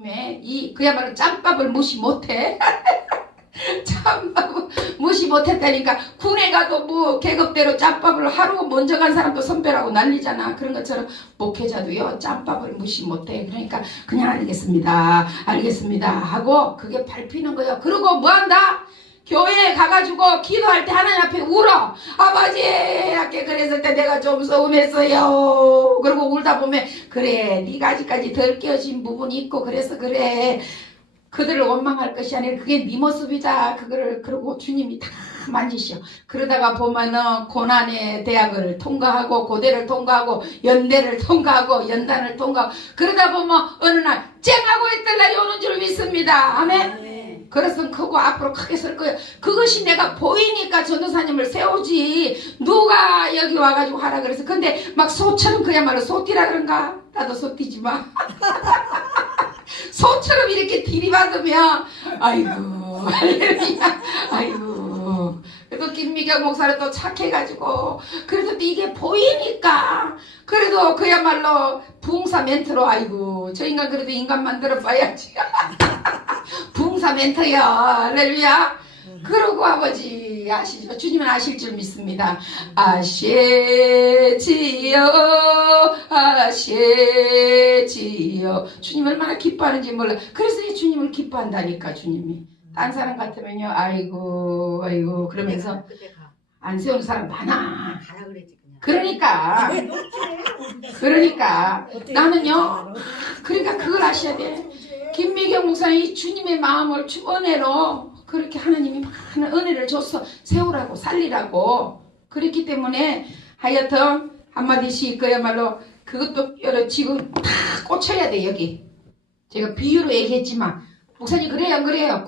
짬밥에 이 그야말로 짬밥을 무시 못해. 짬밥을 무시 못했다니까 군에 가도 뭐 계급대로 짬밥을 하루 먼저 간 사람도 선배라고 난리잖아. 그런 것처럼 목회자도요 짬밥을 무시 못해. 그러니까 그냥 알겠습니다. 알겠습니다. 하고 그게 밟히는 거예요. 그리고 뭐 한다? 교회에 가가지고 기도할 때 하나님 앞에 울어. 아버지, 이렇게 그랬을 때 내가 좀 서운했어요. 그리고 울다 보면 그래, 네가 아직까지 덜 깨어진 부분이 있고 그래서 그래. 그들을 원망할 것이 아니라 그게 네 모습이다. 그거를 그러고 주님이 다 만지셔. 그러다가 보면은 고난의 대학을 통과하고 고대를 통과하고 연대를 통과하고 연단을 통과하고 그러다 보면 어느 날 쨍하고 있던 날이 오는 줄 믿습니다. 아멘. 그래서 크고 앞으로 크게 설 거예요. 그것이 내가 보이니까 전도사님을 세우지. 누가 여기 와가지고 하라 그래서. 근데 막 소처럼 그야말로 소띠라 그런가? 나도 소띠지 마. 소처럼 이렇게 들이받으면 아이고 할렐루야 아이고 그래도 김미경 목사는 또 착해가지고 그래도 또 이게 보이니까 그래도 그야말로 부흥사 멘트로 아이고 저 인간 그래도 인간 만들어 봐야지 부흥사 멘트요 할렐루야. 그러고 아버지 아시죠? 주님은 아실 줄 믿습니다. 아시지요? 아시지요? 주님 얼마나 기뻐하는지 몰라. 그래서 이 주님을 기뻐한다니까 주님이. 딴 사람 같으면요. 아이고 아이고. 그러면서. 안 세우는 사람 많아. 그러니까. 그러니까. 나는요? 그러니까 그걸 아셔야 돼 김미경 목사님이 주님의 마음을 주 은혜로 그렇게 하나님이 많은 은혜를 줘서 세우라고 살리라고 그랬기 때문에 하여튼 한마디씩 그야말로 그것도 여러 지금 다 꽂혀야 돼 여기. 제가 비유로 얘기했지만 목사님 그래요 안 그래요